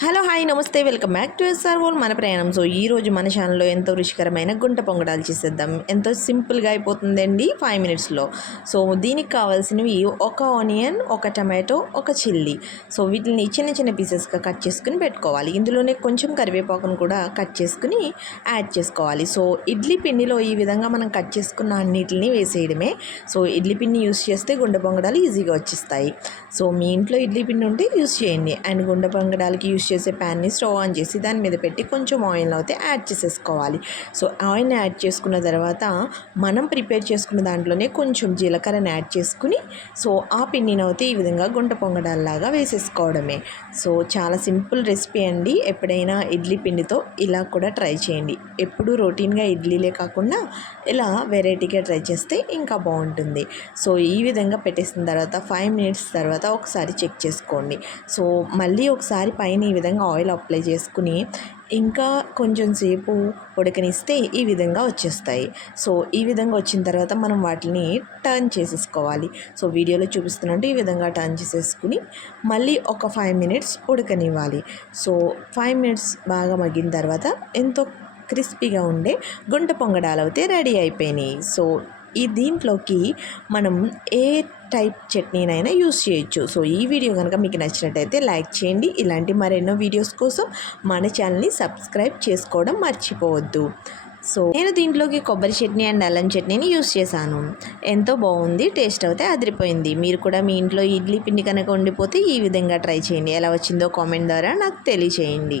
Hello hi నమస్తే welcome back to SR వోల్ మన ప్రయాణం. సో ఈ రోజు మన ఛానల్లో ఎంతో రుచికరమైన గుంట పొంగడాలు చేసేద్దాం. ఎంతో సింపుల్గా అయిపోతుందండి ఫైవ్ మినిట్స్లో. సో దీనికి కావాల్సినవి ఒక ఆనియన్ ఒక టమాటో ఒక చిల్లీ. సో వీటిని చిన్న చిన్న పీసెస్గా కట్ చేసుకుని పెట్టుకోవాలి. ఇందులోనే కొంచెం కరివేపాకును కూడా కట్ చేసుకుని యాడ్ చేసుకోవాలి. సో ఇడ్లీ పిండిలో ఈ విధంగా మనం కట్ చేసుకున్న అన్నిటిని వేసేయడమే. సో ఇడ్లీ పిండి యూస్ చేస్తే గుండె పొంగడాలు ఈజీగా వచ్చేస్తాయి. సో మీ ఇంట్లో ఇడ్లీ పిండి ఉంటే యూస్ చేయండి. అండ్ గుండె పొంగడాలకి యూస్ చేసే ప్యాన్ని స్టవ్ ఆన్ చేసి దాని మీద పెట్టి కొంచెం ఆయిల్ అయితే యాడ్ చేసేసుకోవాలి. సో ఆయిల్ని యాడ్ చేసుకున్న తర్వాత మనం ప్రిపేర్ చేసుకున్న దాంట్లోనే కొంచెం జీలకర్రని యాడ్ చేసుకుని సో ఆ పిండిని అయితే ఈ విధంగా గుంట పొంగడాల్లాగా వేసేసుకోవడమే. సో చాలా సింపుల్ రెసిపీ అండి. ఎప్పుడైనా ఇడ్లీ పిండితో ఇలా కూడా ట్రై చేయండి. ఎప్పుడు రొటీన్గా ఇడ్లీలే కాకుండా ఇలా వెరైటీగా ట్రై చేస్తే ఇంకా బాగుంటుంది. సో ఈ విధంగా పెట్టేసిన తర్వాత ఫైవ్ మినిట్స్ తర్వాత ఒకసారి చెక్ చేసుకోండి. సో మళ్ళీ ఒకసారి పైన ఈ విధంగా ఆయిల్ అప్లై చేసుకుని ఇంకా కొంచెం సేపు ఉడకనిస్తే ఈ విధంగా వచ్చేస్తాయి. సో ఈ విధంగా వచ్చిన తర్వాత మనం వాటిని టర్న్ చేసేసుకోవాలి. సో వీడియోలో చూపిస్తున్నట్టు ఈ విధంగా టర్న్ చేసేసుకుని మళ్ళీ ఒక ఫైవ్ మినిట్స్ ఉడకనివ్వాలి. సో ఫైవ్ మినిట్స్ బాగా మగ్గిన తర్వాత ఎంతో క్రిస్పీగా ఉండే గుంట పొంగడాలు అయితే రెడీ అయిపోయినాయి. సో ఈ దీంట్లోకి మనం ఏ టైప్ చట్నీనైనా యూస్ చేయొచ్చు. సో ఈ వీడియో కనుక మీకు నచ్చినట్టయితే లైక్ చేయండి. ఇలాంటి మరెన్నో వీడియోస్ కోసం మన ఛానల్ని సబ్స్క్రైబ్ చేసుకోవడం మర్చిపోవద్దు. సో నేను దీంట్లోకి కొబ్బరి చట్నీ అండ్ అల్లం చట్నీని యూస్ చేశాను. ఎంతో బాగుంది టేస్ట్ అయితే అదిరిపోయింది. మీరు కూడా మీ ఇంట్లో ఇడ్లీ పిండి కనుక ఉండిపోతే ఈ విధంగా ట్రై చేయండి. ఎలా వచ్చిందో కామెంట్ ద్వారా నాకు తెలియచేయండి.